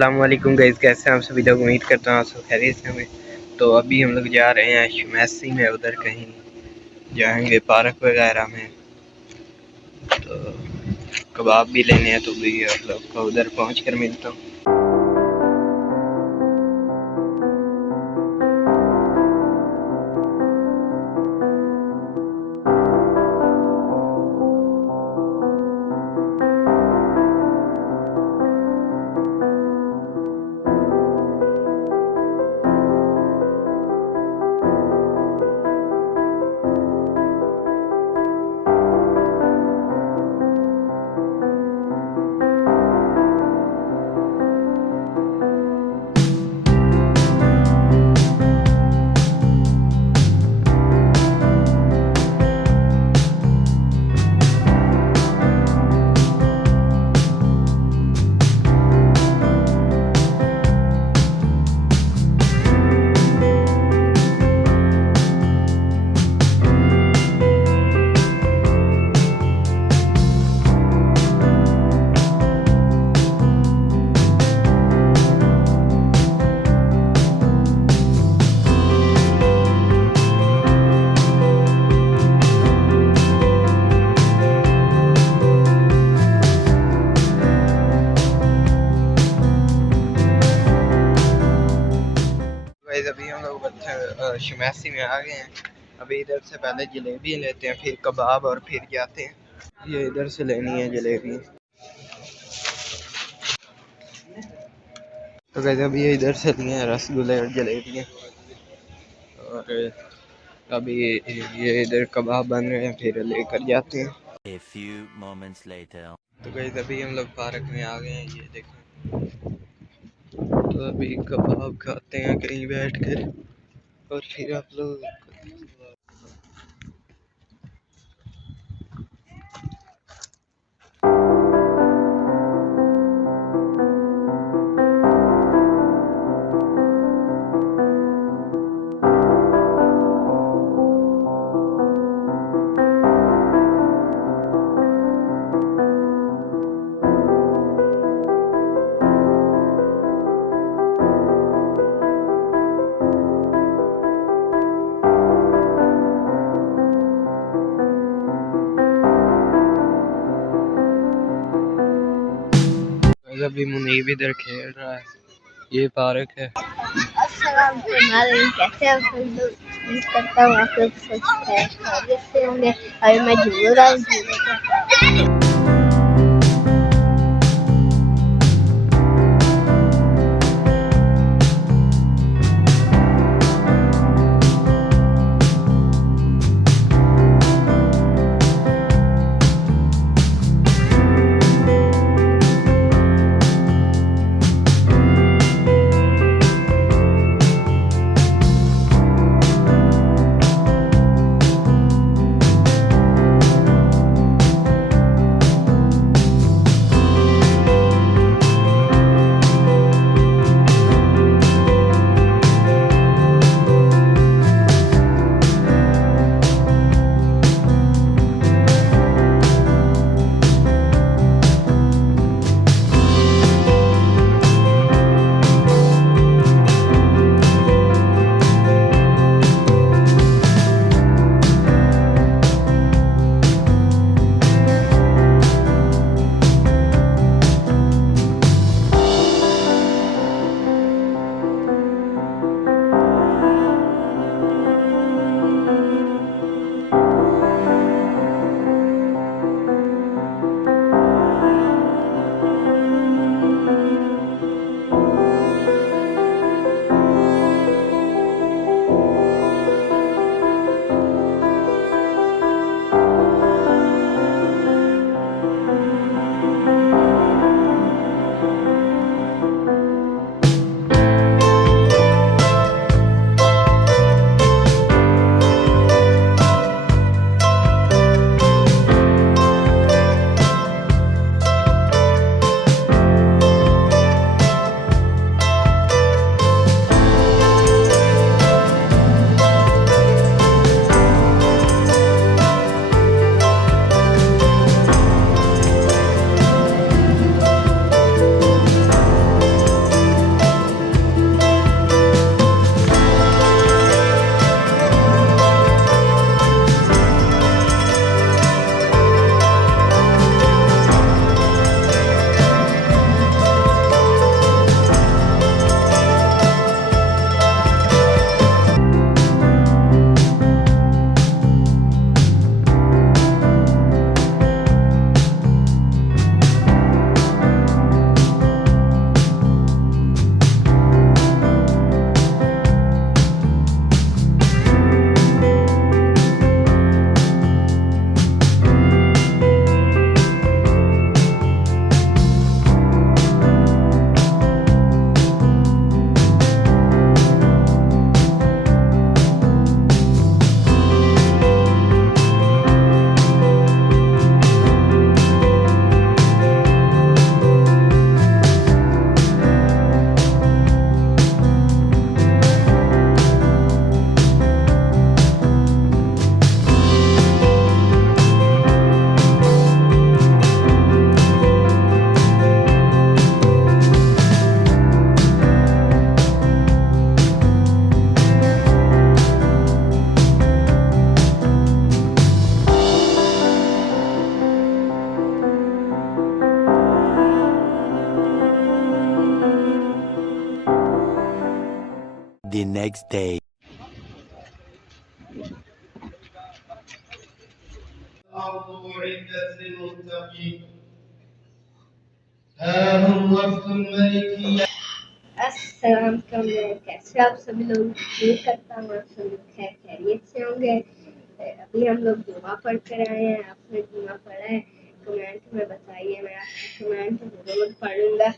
अस्सलामुअलैकुम गाइस, कैसे हैं आप सभी लोग। उम्मीद करता हूँ आप सब खैरियत से होंगे। तो अभी हम लोग जा रहे हैं शुमैसी में, उधर कहीं जाएंगे पार्क वगैरह में। तो कबाब भी लेने हैं, तो भी आप लोग को उधर पहुँच कर मिलता हूँ। अभी हम लोग शुमैसी में आ गए हैं। अभी इधर से पहले जलेबी लेते हैं, फिर कबाब और फिर जाते हैं। ये इधर से लेनी है जलेबी। तो कहते अभी ये इधर से लिए हैं रसगुल्ले और जलेबियाँ। और अभी ये इधर कबाब बन रहे हैं, फिर लेकर जाते हैं। A few moments later. तो गाइस अभी हम लोग पार्क में आ गए हैं, ये देखें। तो अभी कबाब खाते हैं कहीं बैठ कर, और फिर आप लोग अभी मुनीब इधर खेल रहा है। ये पार्क है। कैसे करता हूँ आप लोग से होंगे। अभी मैं झूल रहा हूँ। The next day. अस्सलाम वालेकुम, कैसे आप सभी लोग? उम्मीद करता हूँ आप सभी खैर खैरियत से होंगे। अभी हम लोग जुमा पढ़ कर आए हैं। आपने जुमा पढ़ा है? कमेंट में बताइए, मैं आपका कमेंट जरूर पढ़ूंगा।